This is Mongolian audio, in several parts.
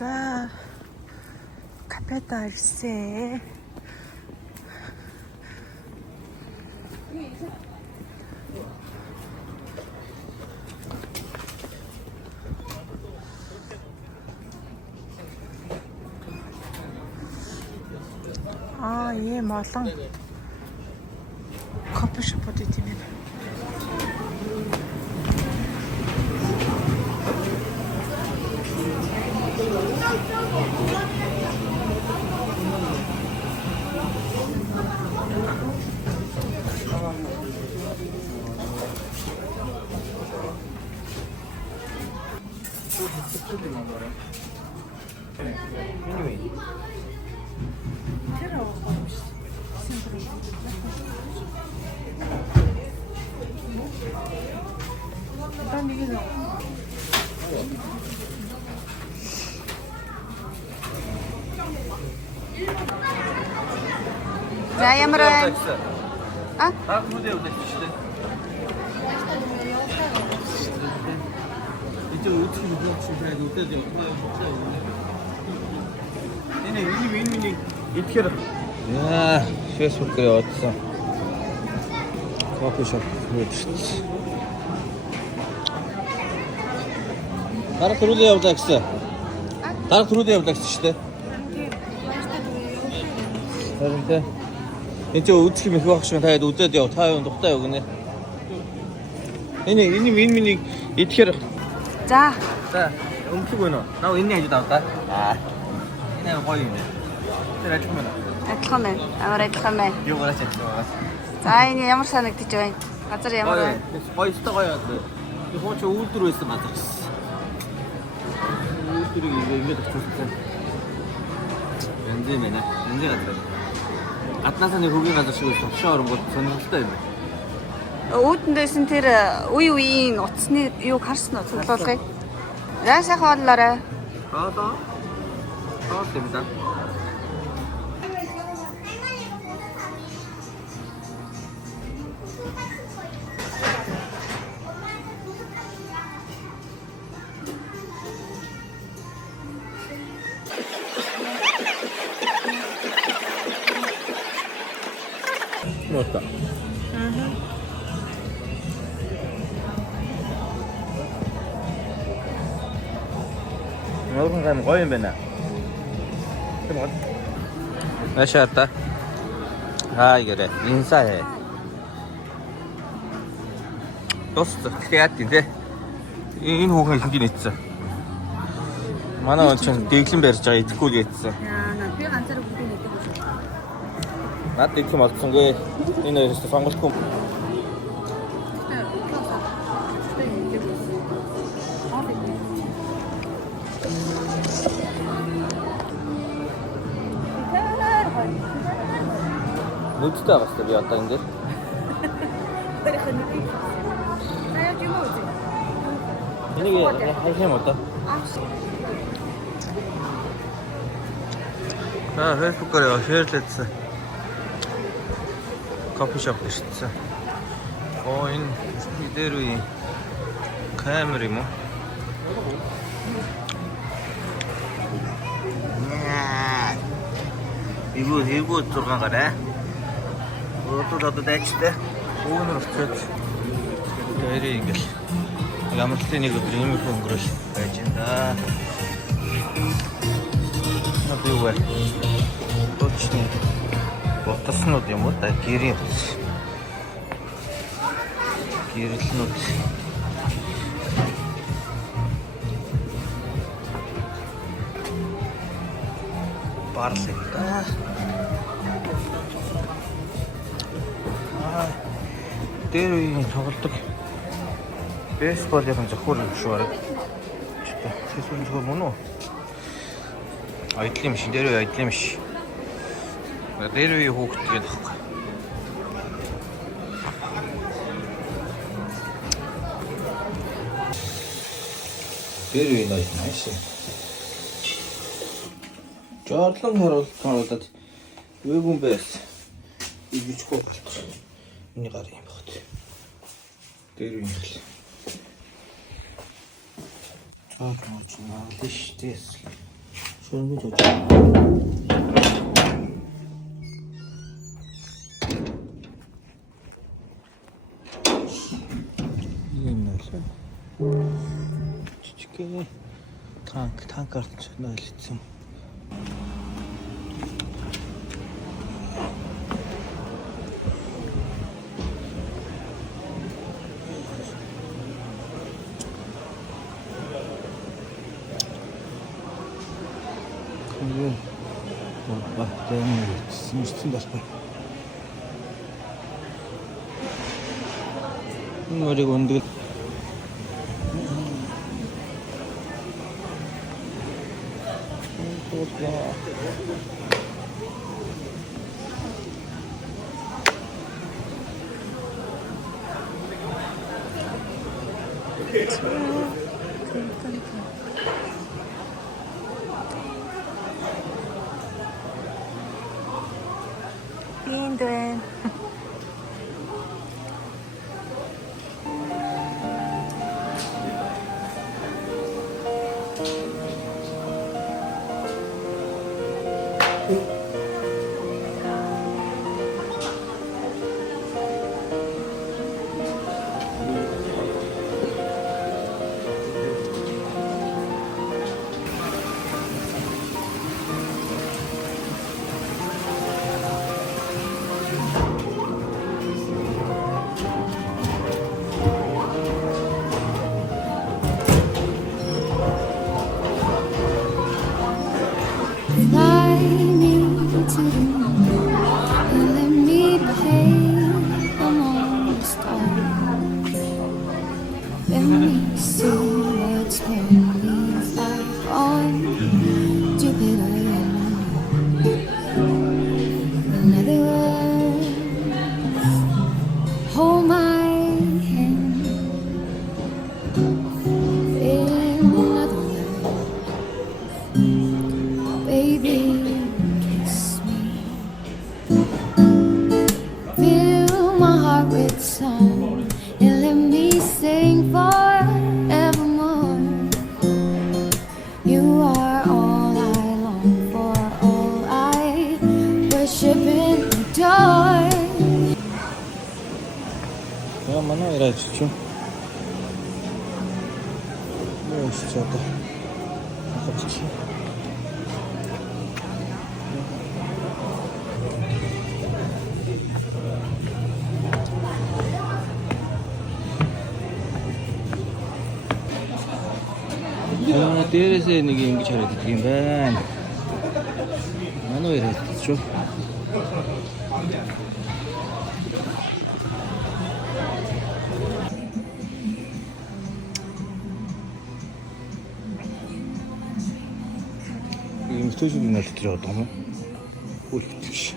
За капеда ирсэн. Ийм олон кофе шопууд идэв юм. За ямар вэ? Moet je ook net zitten. Ik doe het niet nog zo vrij doet het. Nee, 이렇게. 야, Facebook 그래 왔어. 커피숍 그렇지. Дараг төрүүлээ явуулаа гэсэн. Дараг төрүүлээ явуулаа гэсэн шүү дээ. Харин тэ. Энд ч үзэх юм их байх шиг таад үзээд яв. Та юу тухтай юу гинэ. Энэ миний идэхэр. За. За, өмсөг байна уу? Наа энэ хажууд аваа та. Энэ гоё юм. Тэр ажиг мөн. Адилхан байна. Амар адилхан байна. Юу гараач ажиллаа. За энэ ямар санагдаж байна? Газар ямар вэ? Гоё өстой гоё аа. Би хооч үйлдвэр байсан газар гэсэн. Үйлдвэрийг ингэж авчихсан. Бензин байна. Бензин газар. Атнасаа нэг хөгийн газар шиг товшоо оронгууд сонирхолтой юм байна. Үүднээс нь тэр үеийн утасны юуг харсан уу? Цуглуулгыг. За сайхан боллоорой. Аа. Тийм да. Нота. Нөргөн гам гоё юм байна. Тэгмээ. Ашаата. Игэрэ. Инсаа. Тосч яат тий. Энэ хүүхэн хингийн ицсэн. Манай он ч дэглэн барьж байгаа идэхгүй л ицсэн. Би ганцаараа бүгд нэгдэг шүү. Наад дэглэн болцсонгүй. Энэ өөрөөсөө сонголтгүй. Нүдтэй байгаа хэвээр би одоо ингэж. Энийг хайх юм одоо. Facebook-оор шеэрлээдсэн. Кофе шоп гэсэн. Энэ дээр үе камер юм уу? Игүй 6 гараа. Одоо дайчтай. Өөнөр өчөөд ярий ингээл ямарлын нэг өдөр юм өнгөрөөл байж энэ. Надад юу вэ? Точно. Ботоснууд юм уу та гэрийн гэрэлнүүд. Барлэг та. Дээр үеийн тоглодог бейсболын зохиол юм шүү арай. Тэсвэн зохиол мөн үү? Айдлын машин дээр үе айдлын машин. Дээр үе хүүхд гэдэг хэвгүй. Дээр үе найс. Жоодлон харуултаад үегүй байс. Игчгүй болчих. Миний гар юм багт. Дээр үе хэл. Чаач наалш дэс. 저런 거 좋죠. 이게 있나요? 지치게 tank artık nasıl? 그리고 막 때문에 스팀 다시 봐. 머리가 온데. 인도엔 Fly me to the moon and let me play among the stars. Let me see what spring is like on Jupiter and Mars. In other words, hold my hand. In other words, baby, kiss me. Fill my heart with song and let me sing forevermore. You are all I long for, all I worship and adore. Я мана играть чуть. Ну что-то. Хотите? дээрээсээ нэг ингэж хараад идэх юм байна. Манай хоёр хэлчихв. ийм төсөв надад тэр одоо юм. Хөл битгш.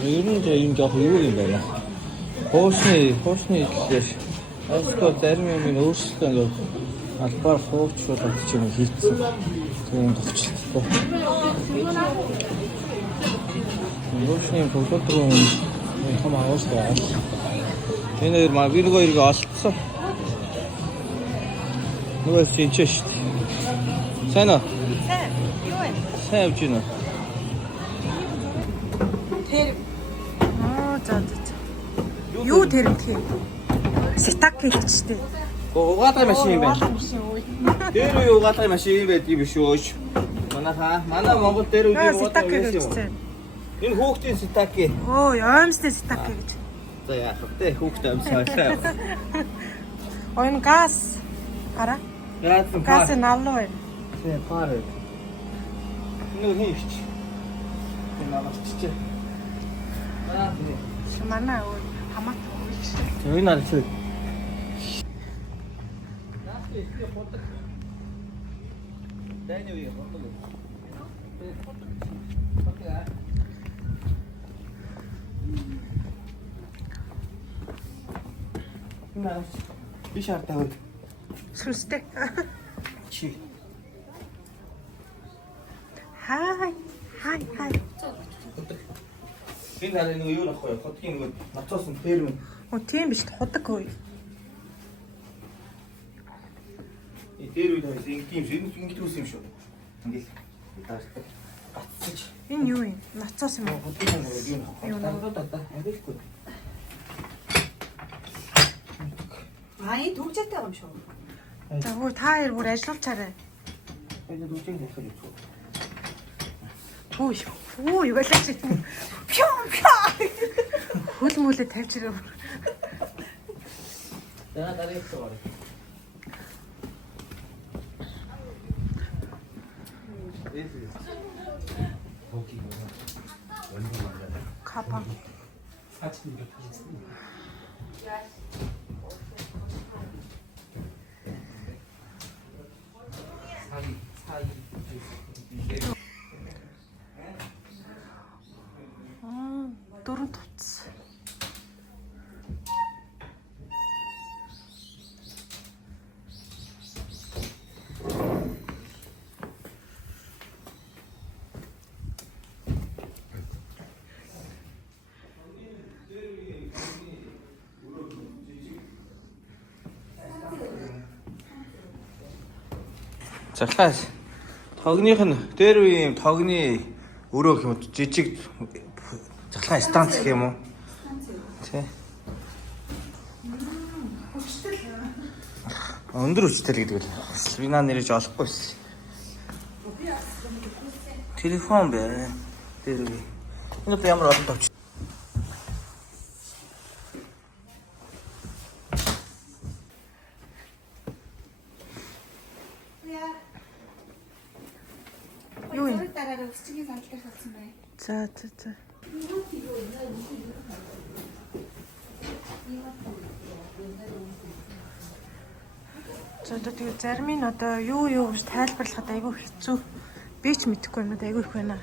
Ер нь ийм жоох юу юм байна. Хоосны гэхээр аскор зарим юм өөрчлөлт ингээд албаар хуучруулаад ч юм хийцэн. Тийм товчлолтой. Хоосны тоглолт руу юм аваастай. Энэ маа би нөгөө иргэ олцсон. Нөгөө шинчээ шүү дээ. Сайн уу? Сайн. Юу вэ? Сайн явж байна. Тэр. За. Юу тэрэмтгий? Ситак хэлчихтэй. Угаалгын машин юм байна. Дээр үе угаалгын машин байдгийг биш үү? Манай Монгол дээр үе угаалгын машин. Энэ хүүхдийн ситаки. Оо, оймстэй ситак гэж. За яах вэ? Хүүхдээ амсаалаа. Ойн газ. Ара. Газ налуу байна. Тэ парэ. Нэг хийвч. Энэ авчихчээ. Манай өө хамаат үйлчлээ. Энэ нар чи. Дэний үе бодлоо. Наа. Би шаартай хөө. Сүлстэй. Чи. Хай. Хай. Энэ хараа нэг юу нөх вэ? Хотгийн нэг ноцоосон ферм. Тийм биш худаг хөөе. Дээр үйл явц ингэдэм шиг ингэдэг үс юм шүү. Ингээл тааштай. Гацчих. Энэ юу юм? Ноцоос юм уу? Хотгийн нэг юу нөх. Юу надаа авихгүй. Аа, төгжөөтэй юм шүү. За хөө та хоёр бүр ажиллуулчаарай. Энэ дүүжин хэлэх юм шүү. Юу гэлээч юм. Пёо. Хөл мөлөө тавьчихраа. Дараа ихсээр. Капа. Дөрөв товц. Захлаас тогных нь дээр үеийн тогны өрөө гэх юм жижиг захлаа станц гэх юм уу? Тий. Өндөр хүчтэй гэдэг л вина нэрэж олохгүй байсан. Телефон бэ. Тэр үе. Энэ ямар олон товч. Юу юм? Дараагаар өсчихийн саналтай шалсан бай. За. Тэгээ зарим нь одоо юу гэж тайлбарлахад айгүй хэцүү. Би ч мэдэхгүй юмнууд айгүй их байна.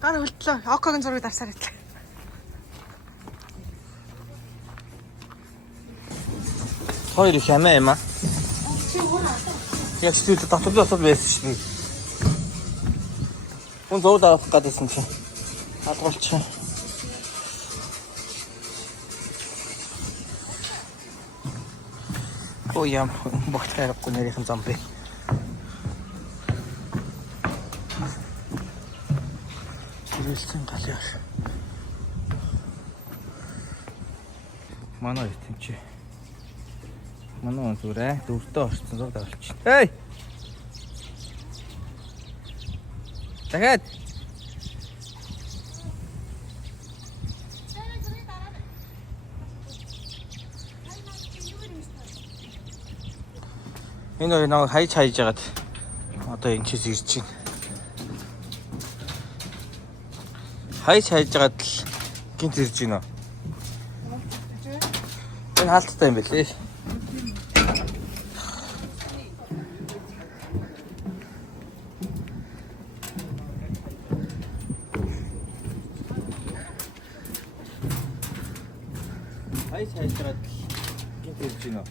Гар хөлтлөө. Окогийн зургийг дарсаар итлээ. Хоёр их ямаа юм аа. Яг студид дотор байсан шүү дээ. Хүн зураг авах гэдсэн чинь алгуулчих. Ой яам бохтайрахгүй нэрийн зомби. Ирэлцэн галиар. Манай итэмчээ. Манай зүрэ дөрөвтөө орсон зураг авчихсан. Хей! Дахиад. Энэ нэг хайж жагаад одоо энэ чис ирж байна. Хайж жагаад л гинт ирж байна. Энэ хаалттай юм билээ. Хайж жагаад гинт ирж байна.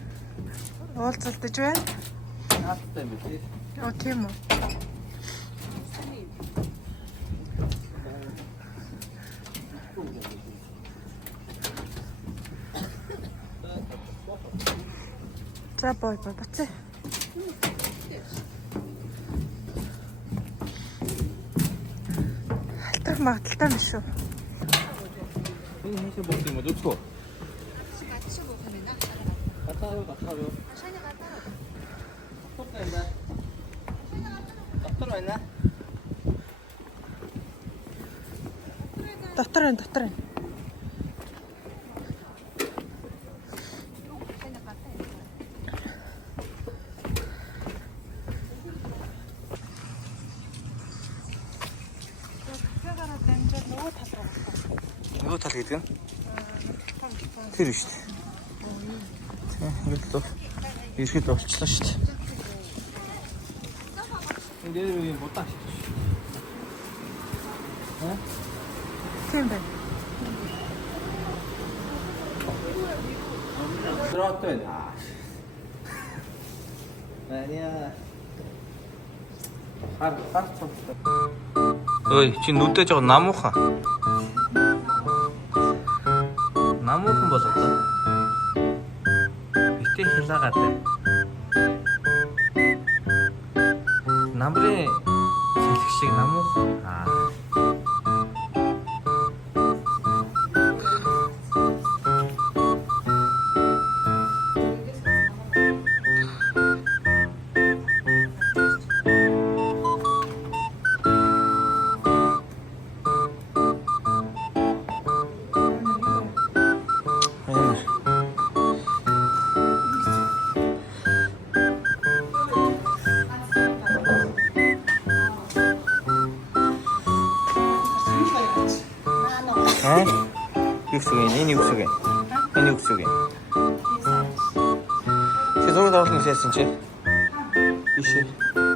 Уулзалтаж байна. Хаалттай юм билээ. Оо тийм үү. За бой бацаа. Халтар магадaltaй биш үү? Энэ хэсэг бүгд юм уу? Зүгөө. Гатаа. Дотор байна. Дотор байна. нөгөө тал гэдэг нь. Тэр шүү дээ. Ингээд л ирэхэд болчихлоо шүү дээ. Энд дээр үе будаа шүү дээ. Тийм байна. Троттой. Аниа. Хар цогтой. Ой, чи нүдэж байгаа намуухан. Намуухан болоо та. Битээ хилаагаад байна. Намрын салхи шиг намуухан. Энэ юу гэсэн юм? Энэ юу гэсэн юм? Чи зураг оруулах гэж яасан чи? Биш ээ.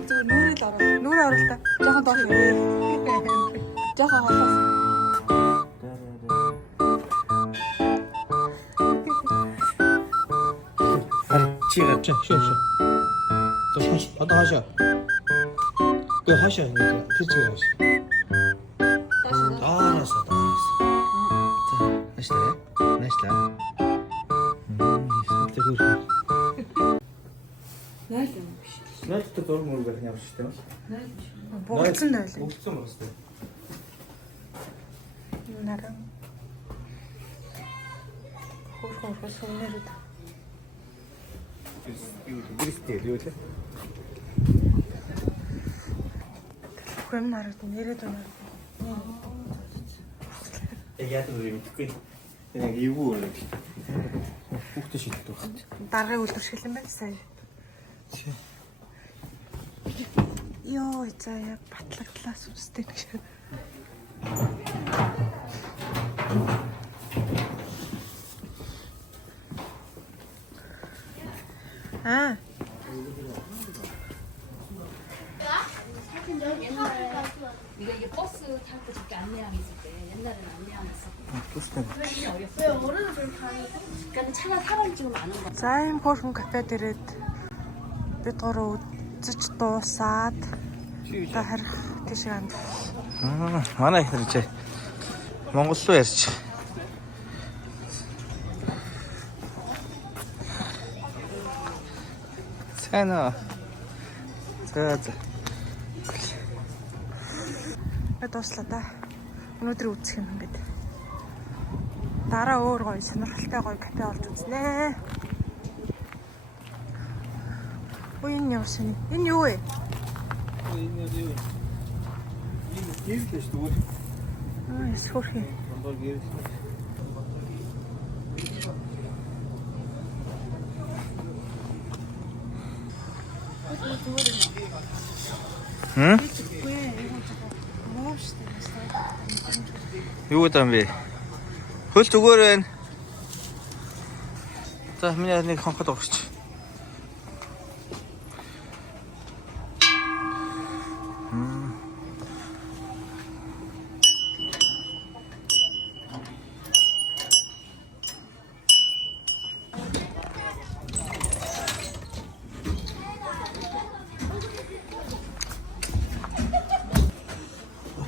Зүгээр нүрээ л ороо. Нүрээ орол та. Жохон доош ирээ. Жохон холоос. Чи гарч шөө. Тохиолч одоо хаашаа. Гэ хаашаа ингэ тэр чиг хааш. Аараасаа. Нааштай. Найл юм биш. Нааштай дург мөр байх юм шүү дээ. Найл. Бугцсан найл. Бугцсан бас дээ. Наран. Хөрхөн сумнэрд. Гэрстэй юу лээ? Хөм нарад нэрэд өнөр. Яг л юм тэгэхгүй. Яг эвгүй өөрөө. Хүүхдээ шийддэг байна. Даргын үлдэр шилэн байна сая. Йоо, за яг батлагдлаа сүнстэй нэг шиг. 이게 버스 탈 때 저렇게 안내양 있을 때 옛날에는 안내양 있었고 Тустай. 왜 어른은 좀 다니고 그러니까 차가 사람 지금 많은 거 За ийм хөөрхөн кафед ирээд бид гурав үзэж дуусаад та харих тийш анд. Манай их нэрч Монгол руу ярьж. Цэна. За. Дуслаа да. Өнөөдөр үзэх юм ингээд. Дараа өөр гоё сонирхолтой гоё кафе олж үзнэ. Ой энэ явсан. Энэ юу вэ? Энэ юу? Энэ гэрэл шүү дээ. Сүрхий. Монгол гэрэл. Юу гэдэг юм бэ? Хөл зүгээр байна. За миний нэг хонхот өгч.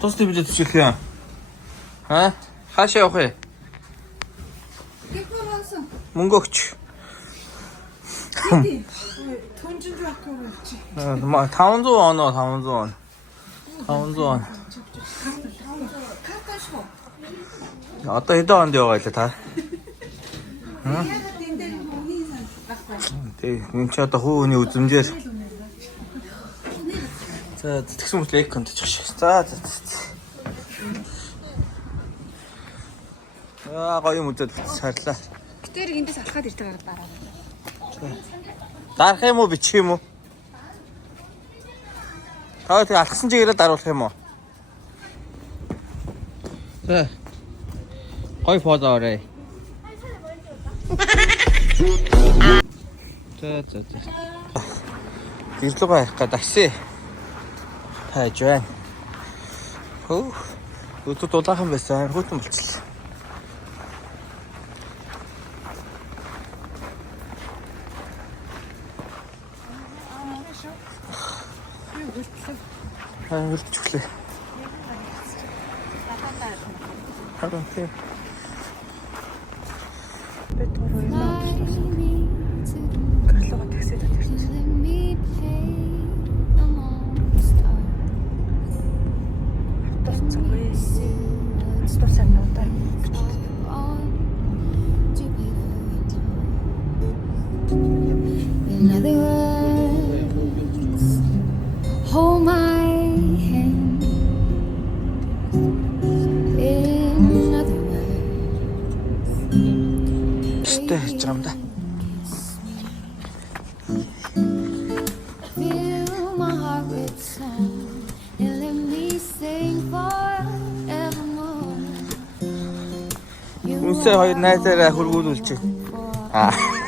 Тостой билет чих юм. Хаашаа явах вэ? Мөнгө өгч. Тонжин байхгүй чи. 500 вон. 500 вон. Одоо хэдэн онд яваа вэ та? Тэг энэ ч одоо хөөний үзмжээр. За тэгсэн мэт эконт чих. За. Гоё юм үзээд сарлаа. Гэтэр эндээс алхаад ирдэг дараа. Дарах юм уу бичих юм уу? Та тэг алхсан чигээрээ даруулах юм уу? За. Хоёр фоло орой. За. Гэрлүүгээ харих гээд такси хайж байна. Өдөр дулаахан байсан. Хөтөн болчихлоо. Үлдчихлээ. Харин тийм. Бид гурав юм. Fly me to the Гэрлүүгээ таксид ирсэн. let me play among the stars. Автобус зүгээр. See what's Автобус амнуудаа. on Jupiter. In other words, hold my hand. In other words, Тэ хийж байгаа юм да. fill my heart with song and let me sing forevermore. Үнсээ хоёр найзаараа хөргүүлүүлж байна.